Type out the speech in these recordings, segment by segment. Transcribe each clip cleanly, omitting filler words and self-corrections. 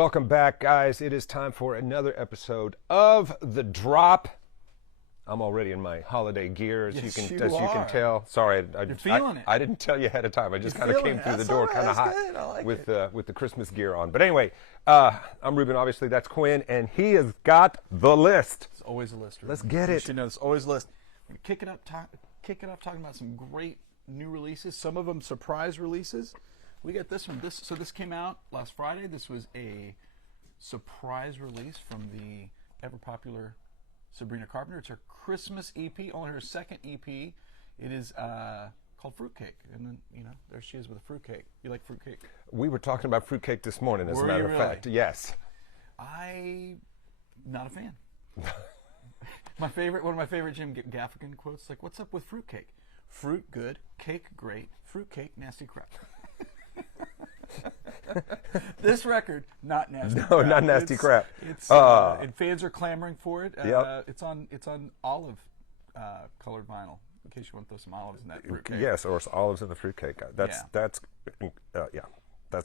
Welcome back, guys. It is time for another episode of The Drop. I'm already in my holiday gear, as you can tell. Sorry, I didn't tell you ahead of time. I just kind of came through the door kind of hot with the Christmas gear on. But anyway, I'm Ruben. Obviously, that's Quinn, and he has got the list. It's always a list. Let's get it. You should know it's always a list. We're gonna kick it up talking about some great new releases. Some of them surprise releases. We got this one. This came out last Friday. This was a surprise release from the ever popular Sabrina Carpenter. It's her Christmas EP, only her second EP. It is called Fruitcake, and then there she is with a fruitcake. You like fruitcake? We were talking about fruitcake this morning, as a matter of fact. Yes. Not a fan. One of my favorite Jim Gaffigan quotes, like, "What's up with fruitcake? Fruit good, cake great, fruitcake nasty crap." This record, not nasty. No, not nasty crap. And fans are clamoring for it. Yep. It's on olive colored vinyl. In case you want to throw some olives in that fruitcake. Yes, or olives in the fruitcake. That's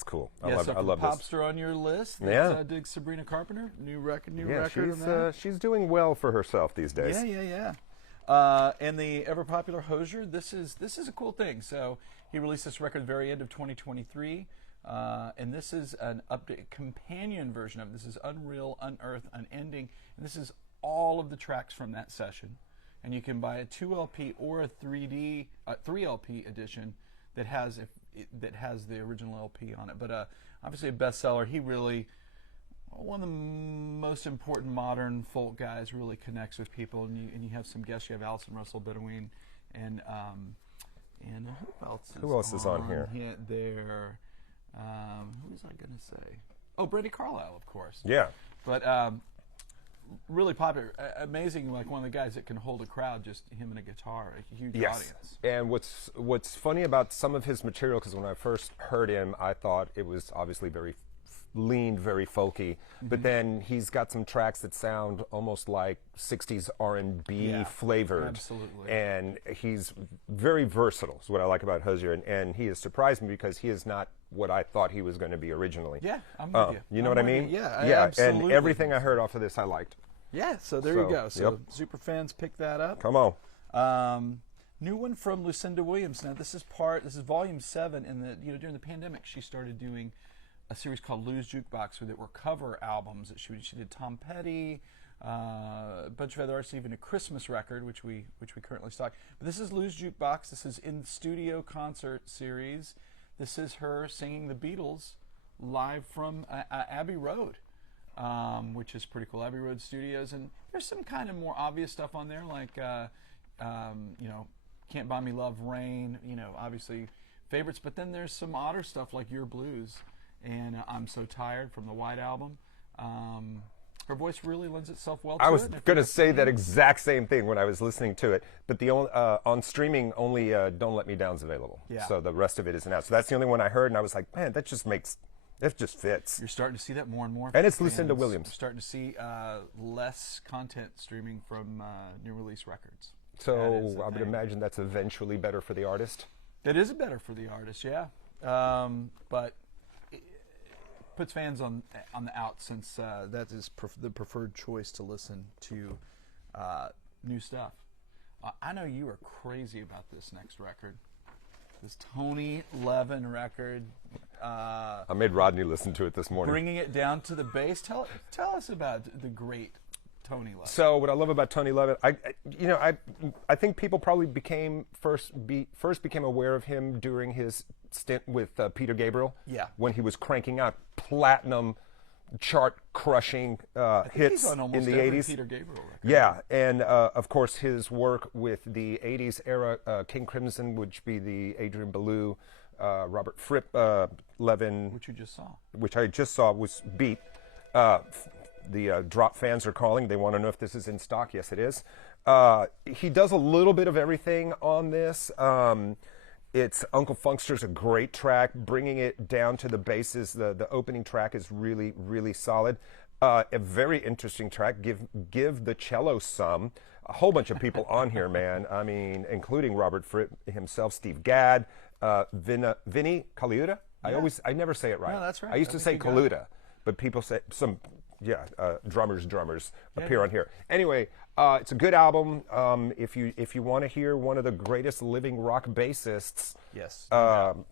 cool. I love this. Popster on your list. Yeah. Dig Sabrina Carpenter, new record. She's doing well for herself these days. Yeah. And the ever popular Hozier. This is a cool thing. So he released this record at the very end of 2023. And this is an update companion version of it. This is Unreal, Unearth, Unending, and this is all of the tracks from that session. And you can buy a 2LP or a 3LP edition that has the original LP on it. But obviously a bestseller. He really, one of the most important modern folk guys, really connects with people. And you have some guests. You have Alison Russell Bedouin, and who else is on here? There. Who was I going to say? Oh, Brady Carlisle, of course. Yeah. But really popular, amazing. Like one of the guys that can hold a crowd, just him and a guitar, a huge audience. And what's funny about some of his material, because when I first heard him, I thought it was obviously very leaned, very folky. But then he's got some tracks that sound almost like 60s R&B flavored. Absolutely. And he's very versatile, is what I like about Hozier. And he has surprised me because he is not what I thought he was going to be originally. Yeah, I'm with you. You know what I mean? Yeah, absolutely. And everything I heard off of this I liked. Yeah, so there you go. So super fans pick that up. Come on. New one from Lucinda Williams. Now this is volume 7, and during the pandemic she started doing a series called Lou's Jukebox, where there were cover albums that she did. Tom Petty, a bunch of other artists, even a Christmas record, which we currently stock. But this is Lou's Jukebox. This is in studio concert series. This is her singing the Beatles live from Abbey Road, which is pretty cool. Abbey Road Studios, and there's some kind of more obvious stuff on there, like Can't Buy Me Love, Rain. Obviously favorites. But then there's some odder stuff like Your Blues and I'm So Tired from the White Album. Her voice really lends itself well to it. I was going to say that exact same thing when I was listening to it, but the only, on streaming only Don't Let Me Down's available. Yeah. So the rest of it isn't out. So that's the only one I heard, and I was like, man, that just fits. You're starting to see that more and more. And it's Lucinda Williams. You're starting to see less content streaming from new release records. So I would imagine that's eventually better for the artist. It is better for the artist, yeah. But puts fans on the out, since that is the preferred choice to listen to new stuff. I know you are crazy about this next record, this Tony Levin record. I made Rodney listen to it this morning. Bringing it down to the bass. Tell us about the great Tony Levin. So what I love about Tony Levin, I think people probably first became aware of him during his stint with Peter Gabriel. Yeah. When he was cranking out platinum chart-crushing hits he's on in the 80s. Peter Gabriel record. Yeah, and of course his work with the 80s era King Crimson, which be the Adrian Belew, Robert Fripp Levin, which you just saw. Which I just saw was beat. The Drop fans are calling. They want to know if this is in stock. Yes, it is. He does a little bit of everything on this. It's Uncle Funkster's a great track. Bringing it down to the basses, the opening track is really, really solid. A very interesting track. Give the cello some. A whole bunch of people on here, man. I mean, including Robert Fripp himself, Steve Gadd, Vinny Colaiuta. I never say it right. No, that's right. I used to say Colaiuta. but people say drummers appear on here. Anyway, it's a good album. If you want to hear one of the greatest living rock bassists, yes, and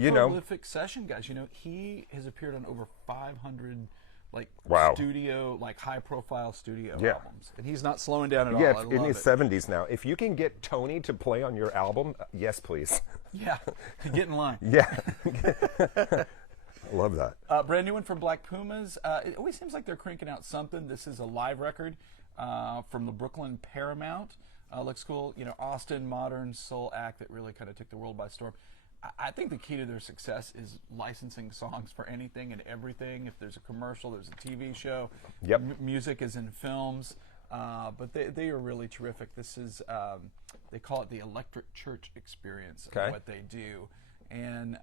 prolific session guys. You know, he has appeared on over 500 studio, high profile studio albums, and he's not slowing down at all. Yeah, in his 70s now. If you can get Tony to play on your album, yes, please. Yeah, get in line. Yeah. I love that. Brand new one from Black Pumas. It always seems like they're cranking out something. This is a live record from the Brooklyn Paramount. Looks cool. You know, Austin modern soul act that really kind of took the world by storm. I think the key to their success is licensing songs for anything and everything. If there's a commercial, there's a TV show. Yep. Music is in films. But they are really terrific. This is, they call it the Electric Church Experience, what they do. And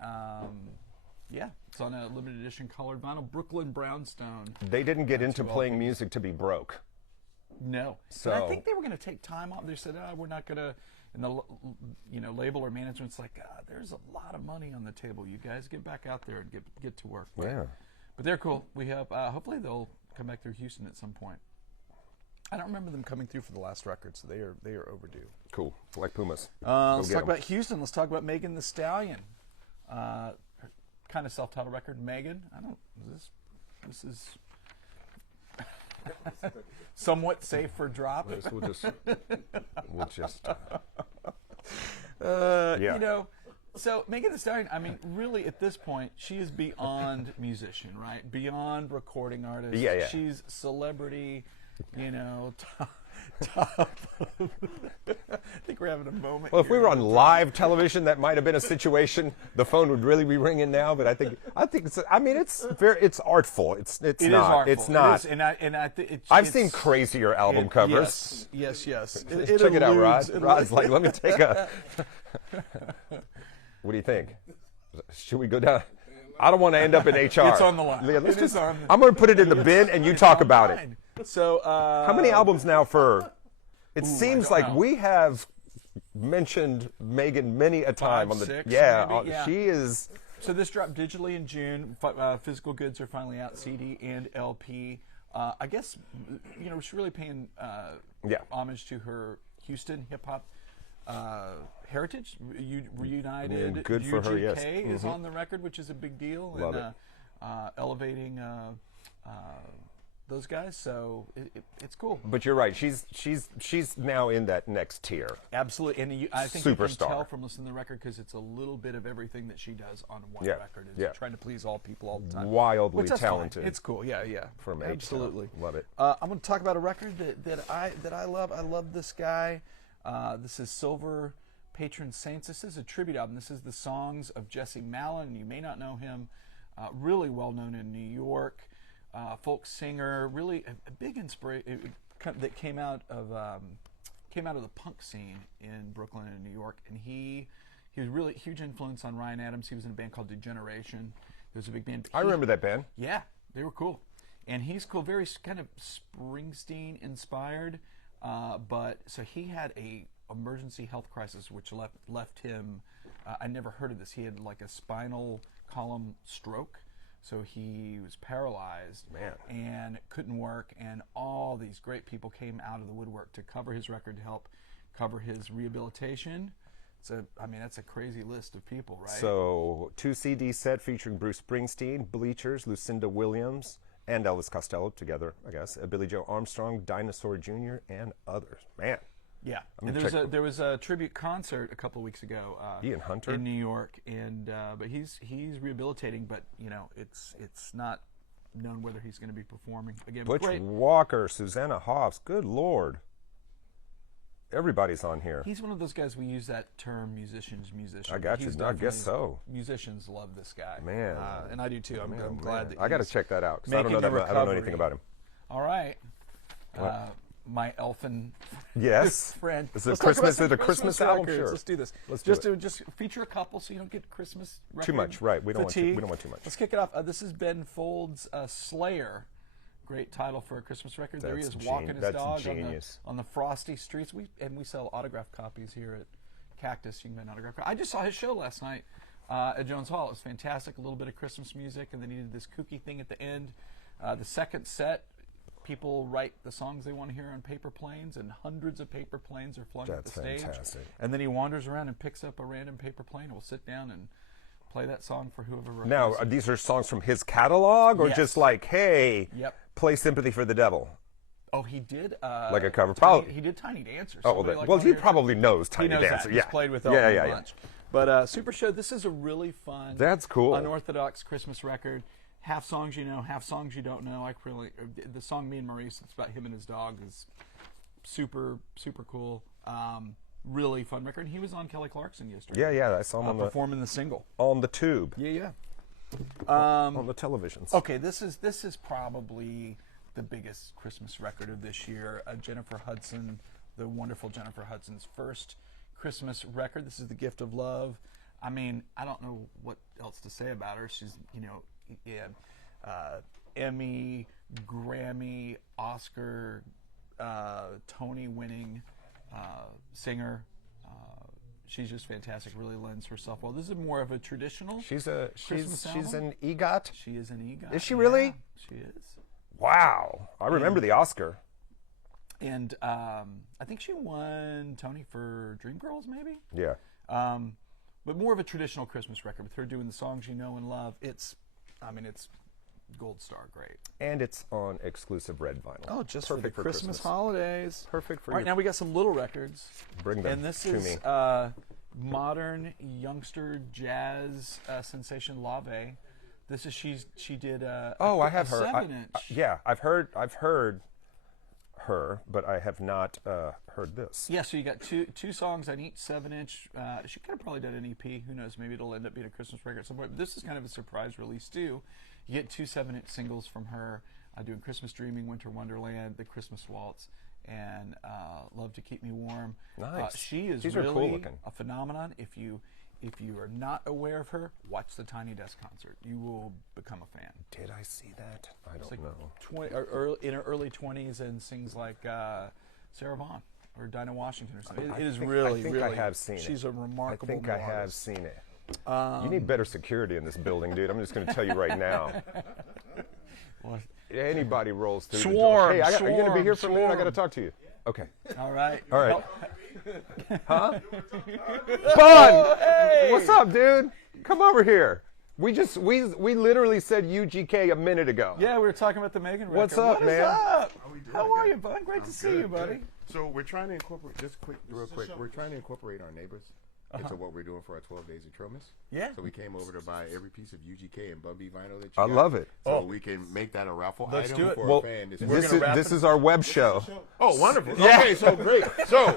yeah, it's on a limited edition colored vinyl. Brooklyn Brownstone. They didn't get into playing music to be broke. No. So and I think they were going to take time off. They said, we're not going to, and the label or management's like, there's a lot of money on the table. You guys get back out there and get to work. Yeah. But they're cool. We have, hopefully they'll come back through Houston at some point. I don't remember them coming through for the last record, so they are overdue. Cool. Black Pumas. Let's talk about Houston. Let's talk about Megan Thee Stallion. Kind of self-titled record, Megan. This is somewhat safe for drop. We'll just you know, so Megan Thee Stallion, I mean, really at this point, she is beyond musician, right? Beyond recording artist. Yeah. She's celebrity, you know, top. I think we're having a moment. Well, if we here. were on live television, that might have been a situation. The phone would really be ringing now. But I think it's. I mean, it's artful. It's It not. is artful. It's not. It is, and I think I've seen crazier album covers. Yes. Check it out, Rod. Rod's like, let me take a. What do you think? Should we go down? I don't want to end up in HR. It's on the line. Yeah, I'm going to put it in the bin, and you talk about it. So, how many albums now for? It seems like we have mentioned Megan many a time 5, on the. 6, Yeah, maybe? Yeah. she is. So this dropped digitally in June. Physical goods are finally out, CD and LP. I guess you know she's really paying homage to her Houston hip hop heritage. Reunited. Good for her. Yes. UGK is on the record, which is a big deal. Love and, elevating those guys. So it's cool. But you're right. She's now in that next tier. Absolutely, and I think you can tell from listening to the record because it's a little bit of everything that she does on one record. Is trying to please all people all the time. Wildly talented. Fine. It's cool. Yeah. From absolutely, love it. I'm going to talk about a record that I love. I love this guy. This is Silver Patron Saints. This is a tribute album. This is the songs of Jesse Malin. You may not know him. Really well known in New York. Folk singer, really a big inspiration that came out of the punk scene in Brooklyn and New York, and he was really a huge influence on Ryan Adams. He was in a band called Degeneration. It was a big band. I remember that band. Yeah, they were cool, and he's cool, very kind of Springsteen inspired. But so he had a emergency health crisis, which left him. I never heard of this. He had like a spinal column stroke. So he was paralyzed and couldn't work, and all these great people came out of the woodwork to cover his record, to help cover his rehabilitation. That's a crazy list of people, right? So 2 CD set featuring Bruce Springsteen, Bleachers, Lucinda Williams, and Elvis Costello together, I guess, Billy Joe Armstrong, Dinosaur Jr., and others. Man. Yeah, and there was a tribute concert a couple of weeks ago. Ian Hunter in New York, and but he's rehabilitating, but you know it's not known whether he's going to be performing again. Butch Walker, Susanna Hoffs, good Lord, everybody's on here. He's one of those guys we use that term musician. I got you. I guess so. Musicians love this guy, man, and I do too. I'm glad that I got to check that out because I don't know anything about him. All right. My elfin friend. Is it Christmas? Is it a Christmas album? Sure. Let's do this. Just feature a couple so you don't get Christmas record too much. Right. We don't want too much. Let's kick it off. This is Ben Folds' Slayer. Great title for a Christmas record. There he is walking his dog on the frosty streets. We sell autographed copies here at Cactus. You can get an autograph. I just saw his show last night. at Jones Hall. It was fantastic. A little bit of Christmas music, and then he did this kooky thing at the end. The second set, people write the songs they want to hear on paper planes, and hundreds of paper planes are flung at the stage. Fantastic. And then he wanders around and picks up a random paper plane and will sit down and play that song for whoever requests Now, it. these are songs from his catalog, or Yes. just like, hey, Yep. play Sympathy for the Devil? Oh, he did Like a cover. He did Tiny Dancer. Oh, Somebody well, wanna he hear probably knows He Tiny knows Dancer. that. Yeah. He's played with yeah, Elton yeah, a yeah. bunch. But Super Show, this is a really fun, That's cool. unorthodox Christmas record. Half songs you know, half songs you don't know. The song "Me and Maurice," it's about him and his dog, is super cool. Really fun record. And he was on Kelly Clarkson yesterday. Yeah, I saw him performing the single. on the tube, Yeah. on the televisions. Okay, this is probably the biggest Christmas record of this year. Jennifer Hudson, the wonderful Jennifer Hudson's first Christmas record. This is "The Gift of Love." I mean, I don't know what else to say about her. She's, Emmy, Grammy, Oscar, Tony-winning singer. She's just fantastic. Really lends herself well. This is more of a traditional. She's Christmas an album? EGOT. She is an EGOT. Is she really? Yeah, she is. Wow, I remember the Oscar. And I think she won Tony for Dreamgirls, maybe. Yeah. But more of a traditional Christmas record with her doing the songs you know and love. It's gold star great. And it's on exclusive red vinyl. Oh, just perfect for the Christmas holidays. Perfect for All right, you. now we got some little records. Bring them And this to is me. modern youngster jazz sensation Lave. This is she did a I have a her. 7-inch. Yeah, I've heard her, but I have not heard this. Yeah, so you got two songs on each 7-inch. She could have probably done an EP. Who knows? Maybe it'll end up being a Christmas record at some point. But this is kind of a surprise release too. You get 2 7-inch singles from her, doing "Christmas Dreaming," "Winter Wonderland," "The Christmas Waltz," and "Love to Keep Me Warm." Nice. She is These are really cool looking. a phenomenon. If you are not aware of her, watch the Tiny Desk concert. You will become a fan. Did I see that? I don't know. In her early 20s, and sings like Sarah Vaughan or Dinah Washington or something. It is really, I think really. I have seen it. She's a remarkable. I think I have artist. seen it. You need better security in this building, dude. I'm just going to tell you right now. Anybody rolls through the door. Swarm, Hey, are you going to be here for a minute? I swarm. got to talk to you. Okay. All right. All right. Oh, Huh? Bun! Oh, hey! What's up, dude? Come over here. We literally said UGK a minute ago. yeah, we were talking about the Megan record. What's up, What is man? up? we doing, How are guys? you, bud? Great to see you, buddy. So we're trying to incorporate, real quick, we're trying to incorporate our neighbors into what we're doing for our 12 Days of Tromas. Yeah. So we came over to buy every piece of UGK and Bumby vinyl that you I got. love it. So we can make that a raffle Let's item do it. for Well, a fan. this is our web show. Oh, wonderful. Yeah. Okay, so great. So,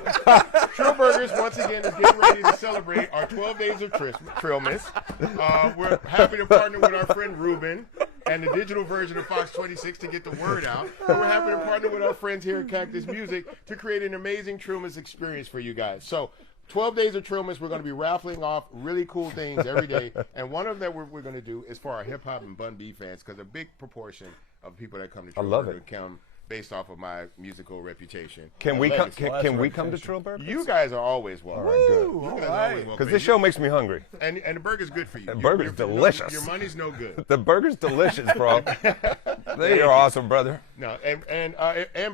Trill Burgers, once again, is getting ready to celebrate our 12 Days of Trillmas. We're happy to partner with our friend Ruben and the digital version of Fox 26 to get the word out. And we're happy to partner with our friends here at Cactus Music to create an amazing Trillmas experience for you guys. So, 12 Days of Trillmas, we're going to be raffling off really cool things every day. And one of them that we're going to do is for our hip-hop and Bun B fans, because a big proportion of people that come to Trill love Burger it. come based off of my musical reputation. Can and we come? legacy. Can we come to Trillburg? You guys are always welcome. All right, good. You guys are always welcome. Because this show makes me hungry. And the burger's good for you. The burger's delicious. Your money's no good. The burger's delicious, bro. They are awesome, brother. No, and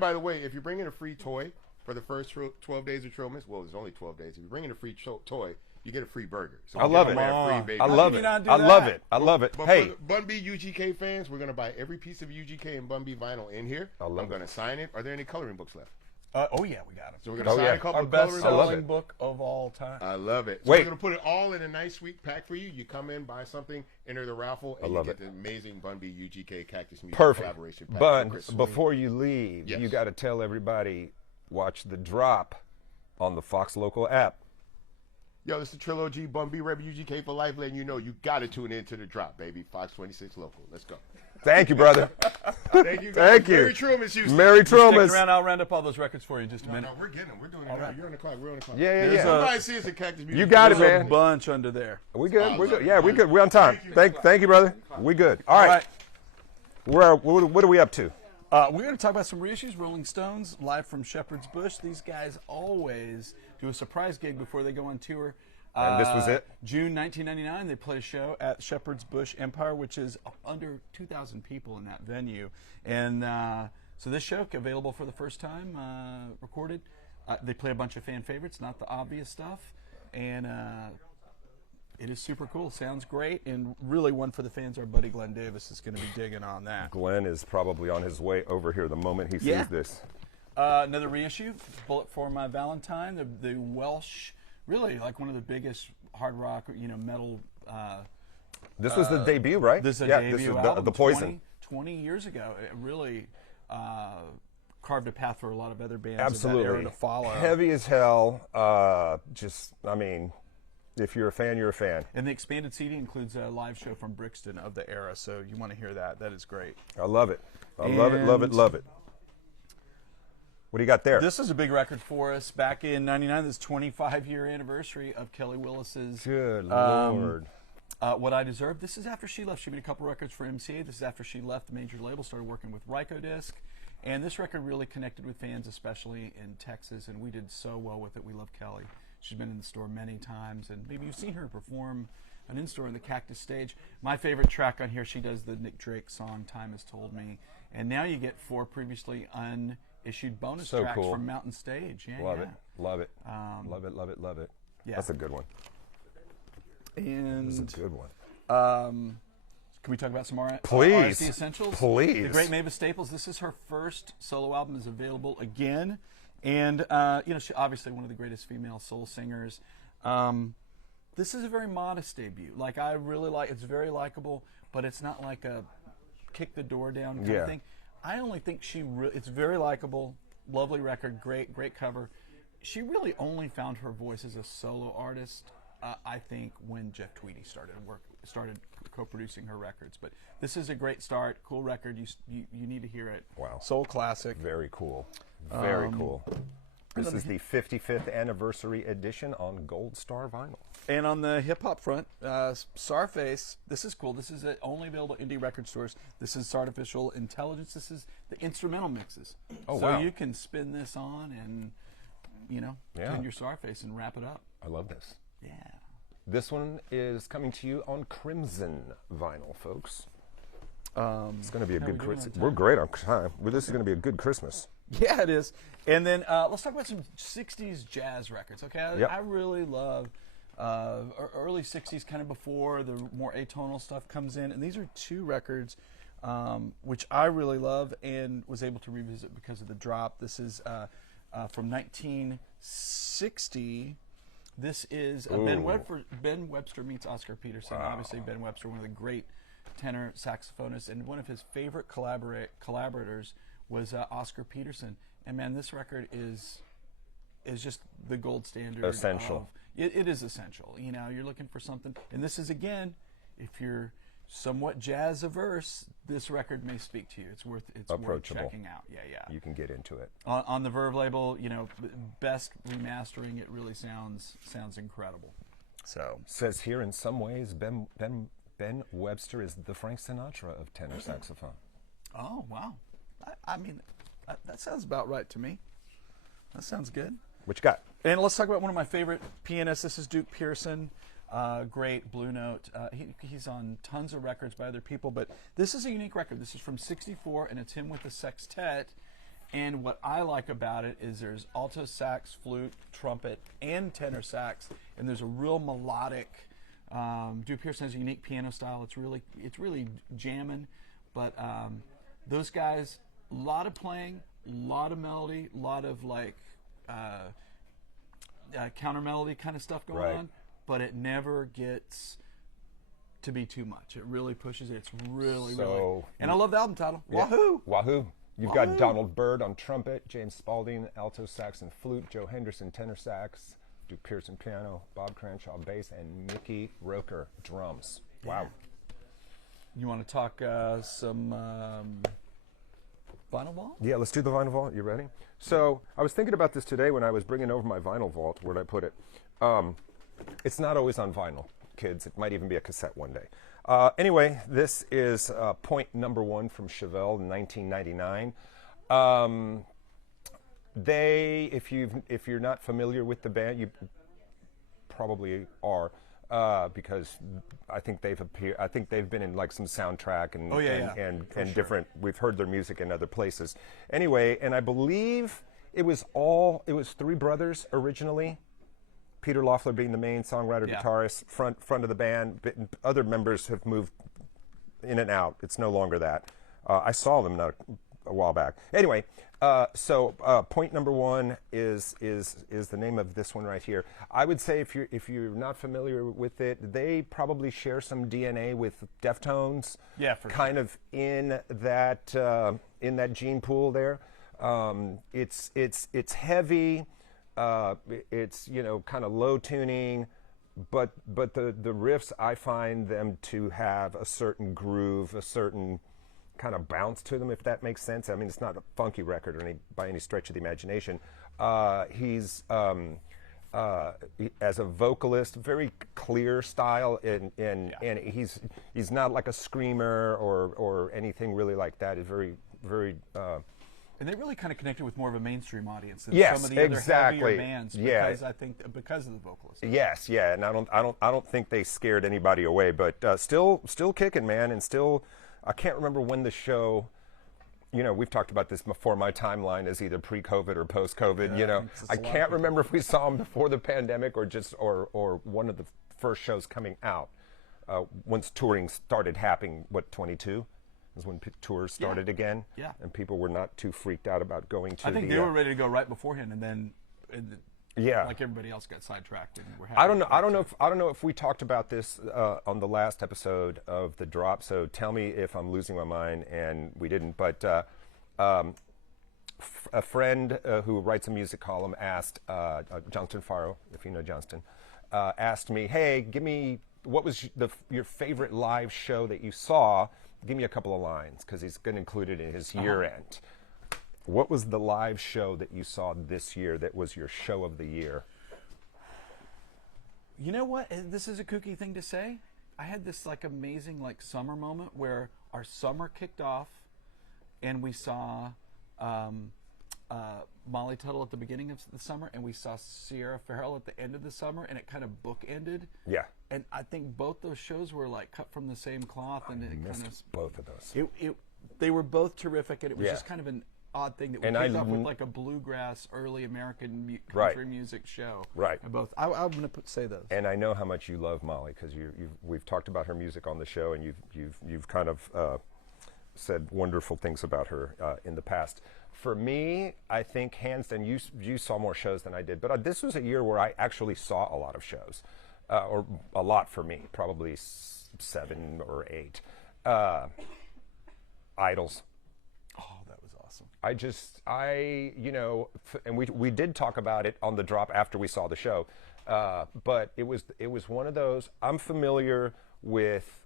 by the way, if you bring in a free toy for the first 12 days of Trillmas, well, it's only 12 days. If you bring in a free toy, you get a free burger. So I we love give it. away a free baby I burger. love you it. not do I love that? it. I love it. But Hey, for the Bun B UGK fans, we're going to buy every piece of UGK and Bun B vinyl in here. love I'm going to sign it. Are there any coloring books left? Oh yeah, we got it. So we're going to sign a couple Our of coloring best I love books. selling it. book of all time. I love it. So Wait. we're going to put it all in a nice, sweet pack for you. You come in, buy something, enter the raffle, and love you get it. the amazing Bun B UGK Cactus Music perfect. collaboration pack. for But Christmas. before you leave, Yes. you got to tell everybody, watch the drop on the Fox Local app. Yo, this is Trill OG, Bun B Rep UGK for life, letting you know you got to tune in to the drop, baby. Fox 26 Local. Let's go. Thank you, brother. Thank you, guys. Thank you. Merry Trillmas, Houston. Merry Stick Trillmas. around, I'll round up all those records for you in just a No, minute. we're getting them. We're doing it now. You're on the clock. We're on the clock. Yeah, yeah, There's yeah. Somebody see us at Cactus Music. You got it, There's man. a bunch under there. We good. We're love good. it. Yeah, we good. We're on time. Thank you, brother. We good. All right. What are we up to? We're going to talk about some reissues. Rolling Stones, live from Shepherd's Bush. These guys always do a surprise gig before they go on tour. And this was it? June 1999, they played a show at Shepherd's Bush Empire, which is under 2,000 people in that venue. And so this show, available for the first time, recorded. They play a bunch of fan favorites, not the obvious stuff. And it is super cool. Sounds great. And really one for the fans. Our buddy Glenn Davis is going to be digging on that. Glenn is probably on his way over here the moment he sees this. Another reissue, Bullet for My Valentine, the Welsh, really like one of the biggest hard rock, metal. This was the debut, right? This is a yeah, debut this is album, the Poison. 20 years ago. It really carved a path for a lot of other bands Absolutely. of that era to follow. Heavy as hell. If you're a fan, you're a fan. And the expanded CD includes a live show from Brixton of the era, so you want to hear that. That is great. I love it. Love it, love it, love it. What do you got there? This is a big record for us. Back in '99, this 25-year anniversary of Kelly Willis's Good Lord. What I Deserve. This is after she left. She made a couple records for MCA. This is after she left the major label, started working with Rykodisc. And this record really connected with fans, especially in Texas, and we did so well with it. We love Kelly. She's been in the store many times, and maybe you've seen her perform an in-store in the Cactus stage. My favorite track on here, she does the Nick Drake song, Time Has Told Me. And now you get 4 previously unissued bonus tracks from Mountain Stage. Yeah, love it. Love it. Love it. Yeah. That's a good one. And That's a good one. Can we talk about some Please. RSD Essentials? Please. The great Mavis Staples. This is her first solo album. Is available again. And, she's obviously one of the greatest female soul singers. This is a very modest debut. Like, I really like it's very likable, but it's not like a kick the door down kind of thing. I only think it's very likable, lovely record, great cover. She really only found her voice as a solo artist, I think, when Jeff Tweedy started co-producing her records. But this is a great start, cool record. You need to hear it. Wow. Soul classic. Very cool. Very cool. This is the 55th anniversary edition on Gold Star vinyl. And on the hip-hop front, Sarface, this is cool. This is only available at indie record stores. This is Artificial Intelligence. This is the instrumental mixes. Oh, so wow. you can spin this on and, tune your Sarface and wrap it up. I love this. Yeah. This one is coming to you on Crimson vinyl, folks. It's going to be a good Christmas. We're great on time. This is going to be a good Christmas. Yeah, it is. And then let's talk about some 60s jazz records, okay? Yep. I really love early 60s, kind of before the more atonal stuff comes in. And these are 2 records which I really love and was able to revisit because of the drop. This is from 1960. This is Ben Webster meets Oscar Peterson. Wow. Obviously, Ben Webster, one of the great tenor saxophonists, and one of his favorite collaborators was Oscar Peterson. And man, this record is just the gold standard. Essential. It is essential. You're looking for something, and this is, again, if you're somewhat jazz averse, this record may speak to you. It's worth checking out. Yeah. You can get into it. On the Verve label, best remastering. It really sounds incredible. So Says here, in some ways, Ben Webster is the Frank Sinatra of tenor saxophone. Oh, wow. I mean, that sounds about right to me. That sounds good. What you got? And let's talk about one of my favorite pianists. This is Duke Pearson. Great Blue Note. He's on tons of records by other people, but this is a unique record. This is from '64, and it's him with the sextet. And what I like about it is there's alto sax, flute, trumpet, and tenor sax, and there's a real melodic. Duke Pearson has a unique piano style. It's really jamming, but those guys, a lot of playing, a lot of melody, a lot of counter melody kind of stuff going on, but it never gets to be too much. It really pushes it. It's really. And I love the album title. Yeah. Wahoo! Wahoo! You've got Donald Byrd on trumpet, James Spalding alto sax and flute, Joe Henderson tenor sax, Duke Pearson piano, Bob Cranshaw bass, and Mickey Roker drums. Wow. You want to talk some vinyl vault? Yeah, let's do the vinyl vault. You ready? So I was thinking about this today when I was bringing over my vinyl vault. Where'd I put it? It's not always on vinyl, kids. It might even be a cassette one day. Anyway, this is point number 1 from Chevelle in 1999. If you're not familiar with the band, you probably are. Because I think they've appeared. I think they've been in like some soundtrack and and different. We've heard their music in other places. Anyway, and I believe it was 3 brothers originally. Peter Loeffler being the main songwriter, guitarist, front of the band. But other members have moved in and out. It's no longer that. I saw them a while back. Anyway, so point number 1 is the name of this one right here. I would say if you're not familiar with it, they probably share some DNA with Deftones. Yeah, for kind of in that gene pool there. It's heavy. It's kind of low tuning. But the riffs, I find them to have a certain groove, a certain kind of bounce to them, if that makes sense. I mean, it's not a funky record by any stretch of the imagination. He's as a vocalist, very clear style, and he's not like a screamer or anything really like that. He's very and they really kind of connected with more of a mainstream audience than yes, some of the exactly. other heavier bands. Because I think because of the vocalist. Yes, yeah, and I don't think they scared anybody away, but still kicking, man, and still. I can't remember when the show. We've talked about this before. My timeline is either pre-COVID or post-COVID. Yeah, I can't remember if we saw them before the pandemic or just or one of the first shows coming out. Once touring started happening, 22? Is when tours started again. Yeah. And people were not too freaked out about going to. I think they were ready to go right beforehand, and then. Like everybody else got sidetracked. And we're I don't know if we talked about this on the last episode of The Drop. So tell me if I'm losing my mind, and we didn't. But a friend who writes a music column asked Johnston Faro, if you know Johnston, asked me, "Hey, give me what was your favorite live show that you saw? Give me a couple of lines," because he's going to include it in his year end. What was the live show that you saw this year that was your show of the year? You know what? This is a kooky thing to say. I had this amazing summer moment where our summer kicked off, and we saw Molly Tuttle at the beginning of the summer, and we saw Sierra Farrell at the end of the summer, and it kind of bookended. Yeah. And I think both those shows were cut from the same cloth, and it missed kind of both of those. They were both terrific, and it was just kind of an odd thing that we kicked off with a bluegrass early American country music show. Right. And both. I'm going to say those. And I know how much you love Molly because we've talked about her music on the show, and you've kind of said wonderful things about her in the past. For me, I think hands down, you saw more shows than I did, but this was a year where I actually saw a lot of shows, or a lot for me, probably 7 or 8. Idols. And we did talk about it on The Drop after we saw the show, but it was one of those. I'm familiar with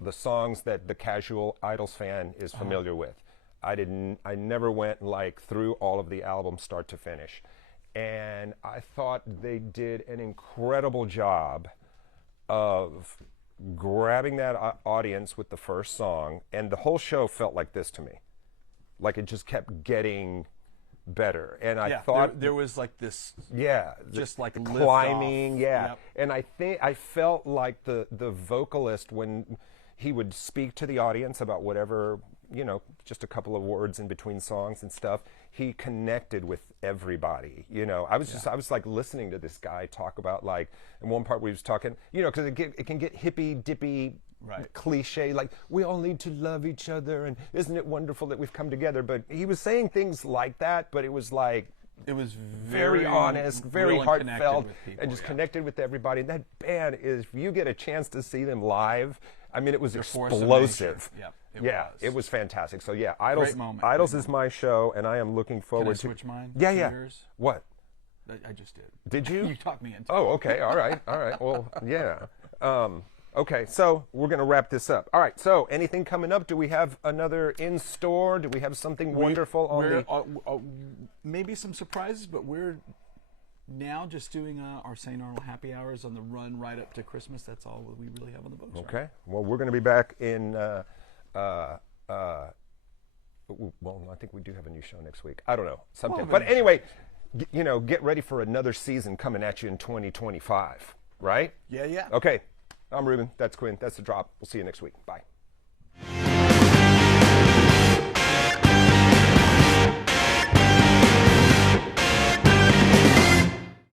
the songs that the casual Idols fan is familiar with. I never went through all of the album start to finish, and I thought they did an incredible job of grabbing that audience with the first song, and the whole show felt like this to me. It just kept getting better, and I thought there was this, just climbing, Yep. And I felt like the vocalist, when he would speak to the audience about whatever, just a couple of words in between songs and stuff, he connected with everybody. I was listening to this guy talk about in one part where he was talking, because it can get hippy dippy. Right. Cliche, we all need to love each other, and isn't it wonderful that we've come together? But he was saying things like that, but it was it was very honest, very heartfelt, people, and just connected with everybody. And that band is, if you get a chance to see them live, I mean, it was explosive. It was fantastic. So Idols is my show, and I am looking forward to. Can I switch mine? Yeah. Yours? What? I just did. Did you? You talked me into it. Oh, okay. All right. Well, yeah. Okay, so we're going to wrap this up. All right, so anything coming up? Do we have another in store? Do we have something wonderful on maybe some surprises, but we're now just doing our St. Arnold happy hours on the run right up to Christmas. That's all we really have on the books. Okay, right? Well, we're going to be back in, well, I think we do have a new show next week. I don't know, something. But anyway, get ready for another season coming at you in 2025. right? Yeah, yeah. Okay. I'm Ruben. That's Quinn. That's the drop. We'll see you next week. Bye.